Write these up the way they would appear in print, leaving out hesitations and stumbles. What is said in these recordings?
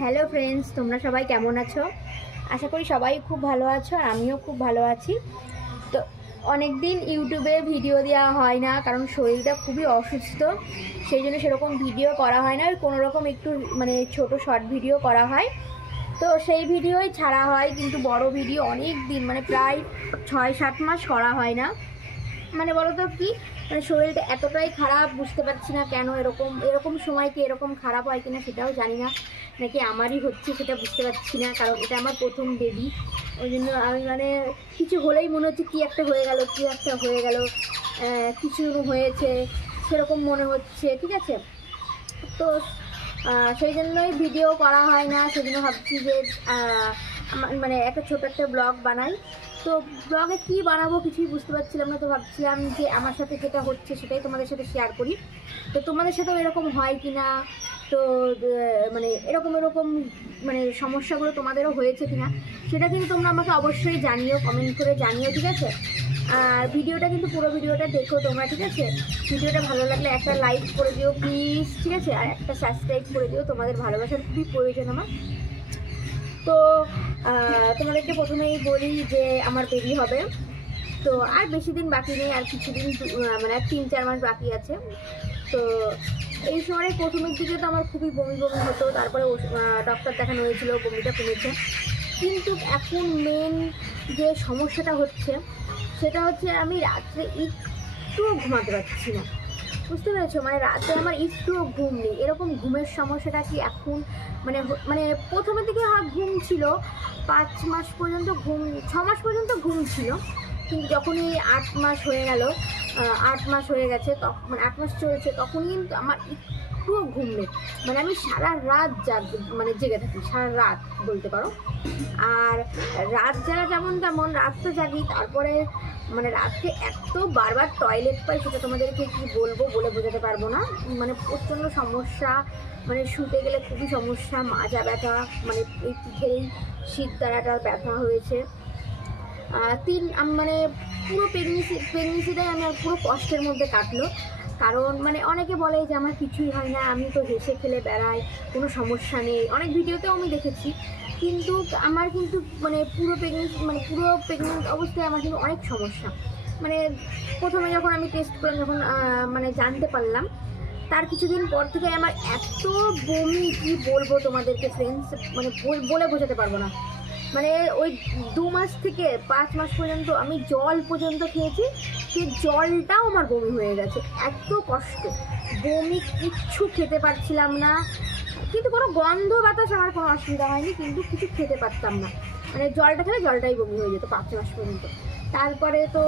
Hello friends, তোমরা সবাই কেমন আছো? আশা করি সবাই খুব ভালো আছো আর আমিও খুব ভালো আছি। তো অনেক দিন ইউটিউবে ভিডিও দেওয়া হয় না, কারণ শরীরটা খুবই অসুস্থ, সেই জন্য সেরকম ভিডিও করা হয় না। কোনো রকম একটু ছোট শর্ট ভিডিও করা হয়, তো সেই ভিডিওই ছাড়া হয়, কিন্তু বড় ভিডিও অনেক দিন প্রায় 6-7 মাস করা হয় না। বলো তো কি, শরীরটা এতটাই খারাপ, বুঝতে পারছি না কেন এরকম সময় কি এরকম খারাপ হয় কিনা সেটাও জানি না, নাকি আমারই হচ্ছে সেটা বুঝতে পারছি না। কারণ এটা আমার প্রথম বেবি, ওই জন্য আমি কিছু হলেই মনে হচ্ছে কি একটা হয়ে গেল, কিছু হয়েছে সেরকম মনে হচ্ছে, ঠিক আছে। তো সেই জন্যই ভিডিও করা হয় না। সেজন্য ভাবছি যে একটা ছোট একটা ব্লগ বানাই। তো ব্লগে কী বানাবো কিছুই বুঝতে পারছিলাম না, তো ভাবছিলাম যে আমার সাথে যেটা হচ্ছে সেটাই তোমাদের সাথে শেয়ার করি। তো তোমাদের সাথেও এরকম হয় কি না, তো এরকম সমস্যাগুলো তোমাদেরও হয়েছে কিনা সেটা কিন্তু তোমরা আমাকে অবশ্যই জানিও, কমেন্ট করে জানিও, ঠিক আছে। আর ভিডিওটা কিন্তু পুরো ভিডিওটা দেখো তোমরা, ঠিক আছে। ভিডিওটা ভালো লাগলে একটা লাইক করে দিও প্লিজ, ঠিক আছে, আর একটা সাবস্ক্রাইব করে দিও, তোমাদের ভালোবাসার খুবই প্রয়োজন আমার। তো তোমাদেরকে প্রথমেই বলি যে আমার বেবি হবে, তো আর বেশি দিন বাকি নেই, আর কিছুদিন 3-4 মাস বাকি আছে। তো এই সময় প্রথমের দিকে তো আমার খুবই বমি হতো, তারপরে ডক্টর দেখানো হয়েছিল, বমিটা কমেছে। কিন্তু এখন মেন যে সমস্যাটা হচ্ছে সেটা হচ্ছে আমি রাত্রে একটুও ঘুমাতে পারছি না, বুঝতে পেরেছো। রাতে আমার একটুও ঘুম নেই। এরকম ঘুমের সমস্যাটা কি এখন প্রথমের দিকে ঘুম ছিল, 5 মাস পর্যন্ত ঘুম, 6 মাস পর্যন্ত ঘুম ছিল, কিন্তু যখনই 8 মাস হয়ে গেল, 8 মাস হয়ে গেছে, তখন 8 মাস চলছে, তখনই কিন্তু আমার একটুও ঘুম নেই। আমি সারা রাত জেগে থাকি, সারা রাত বলতে পারো। আর রাত জাগা যেমন তেমন রাত তো জাগি, তারপরে রাত্রে এত বারবার টয়লেট পাই সেটা তোমাদেরকে কি বলবো, বলে বোঝাতে পারবো না। প্রচণ্ড সমস্যা, শুতে গেলে খুবই সমস্যা, মাজা ব্যথা, এই পিঠের এই শীতদাঁড়াটা ব্যথা হয়েছে। পুরো প্রেগনেন্সিটাই আমার পুরো কষ্টের মধ্যে কাটলো। কারণ অনেকে বলে যে আমার কিছুই হয় না, আমি তো হেসে খেলে বেড়াই, কোনো সমস্যা নেই, অনেক ভিডিওতেও আমি দেখেছি। কিন্তু আমার কিন্তু পুরো প্রেগনেন্ট অবস্থায় আমার কিন্তু অনেক সমস্যা। প্রথমে যখন আমি টেস্ট করলাম, যখন জানতে পারলাম, তার কিছুদিন পর থেকে আমার এত বমি, কি বলবো তোমাদেরকে ফ্রেন্ডস, বলে বোঝাতে পারবো না। ওই 2 মাস থেকে 5 মাস পর্যন্ত আমি জল পর্যন্ত খেয়েছি, সেই জলটাও আমার বমি হয়ে গেছে, এত কষ্ট, বমি, কিচ্ছু খেতে পারছিলাম না। কিন্তু কোনো গন্ধ বাতাস আমার কোনো অসুবিধা হয়নি, কিন্তু কিছু খেতে পারতাম না। জলটা খেলে জলটাই বমি হয়ে যেত 5 মাস পর্যন্ত। তারপরে তো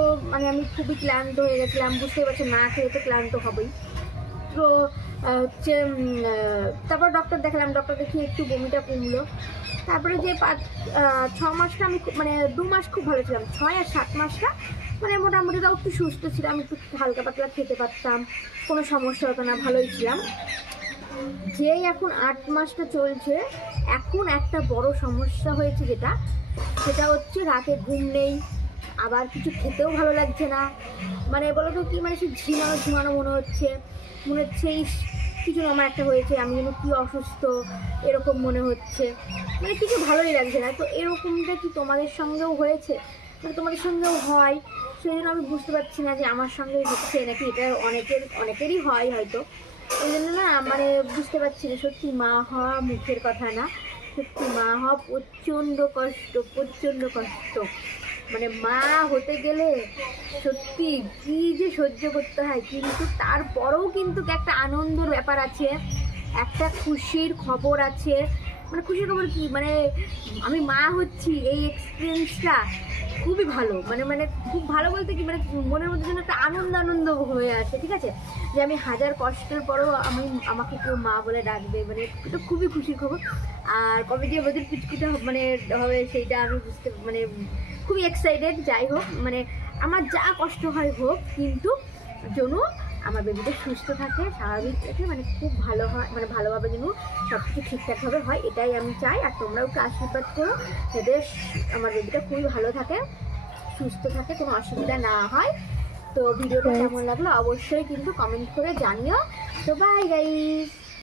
আমি খুবই ক্লান্ত হয়ে গেছিলাম, বুঝতেই পারছি, না খেয়ে তো ক্লান্ত হবেই। তো হচ্ছে তারপর ডক্টর দেখালাম, ডক্টর দেখিয়ে একটু বমিটা কমলো। তারপরে যে 6 মাসটা আমি 2 মাস খুব ভালো ছিলাম, 6 আর 7 মাসটা মোটামুটি তাও একটু সুস্থ ছিলাম, একটু হালকা পাতলা খেতে পারতাম, কোনো সমস্যা হতো না, ভালোই ছিলাম। যেই এখন 8 মাসটা চলছে, এখন একটা বড় সমস্যা হয়েছে, সেটা হচ্ছে রাতে ঘুম নেই, আবার কিছু খেতেও ভালো লাগছে না। বলো তো কি, সে ঝিমানো মনে হচ্ছে এই কিছু আমার একটা হয়েছে, আমি যেন কি অসুস্থ এরকম মনে হচ্ছে, কিছু ভালোই লাগছে না। তো এরকমটা কি তোমাদের সঙ্গেও হয়েছে, তোমাদের সঙ্গেও হয়? সেই জন্য আমি বুঝতে পারছি না যে আমার সঙ্গে হচ্ছে নাকি এটা অনেকেরই হয় হয়তো। ওই জন্য না বুঝতে পারছি না। সত্যি মা হওয়া মুখের কথা না, সত্যি মা হওয়া প্রচণ্ড কষ্ট। মা হতে গেলে সত্যি কি যে সহ্য করতে হয়, কিন্তু তারপরেও কিন্তু একটা আনন্দের ব্যাপার আছে, একটা খুশির খবর আছে। খুশির খবর কি, আমি মা হচ্ছি, এই এক্সপিরিয়েন্সটা খুবই ভালো। খুব ভালো বলতে কি, মনের মধ্যে যেন একটা আনন্দ হয়ে আসে, ঠিক আছে, যে আমি হাজার কষ্টের পরেও আমাকে কেউ মা বলে ডাকবে, এটা খুবই খুশির খবর। আর কবে দিয়ে ওদের পিচকিটা হবে সেইটা আমি বুঝতে খুবই এক্সাইটেড। যাই হোক, আমার যা কষ্ট হয় হোক, কিন্তু যেন আমার বেবিটা সুস্থ থাকে, স্বাভাবিক থাকে, খুব ভালো হয়, ভালোভাবে যেন সব কিছু ঠিকঠাকভাবে হয়, এটাই আমি চাই। আর তোমরাও একটু আশীর্বাদ করো যাতে আমার বেবিটা খুবই ভালো থাকে, সুস্থ থাকে, কোনো অসুবিধা না হয়। তো ভিডিওটা কেমন লাগলো অবশ্যই কিন্তু কমেন্ট করে জানিও। তো বাই গাইস।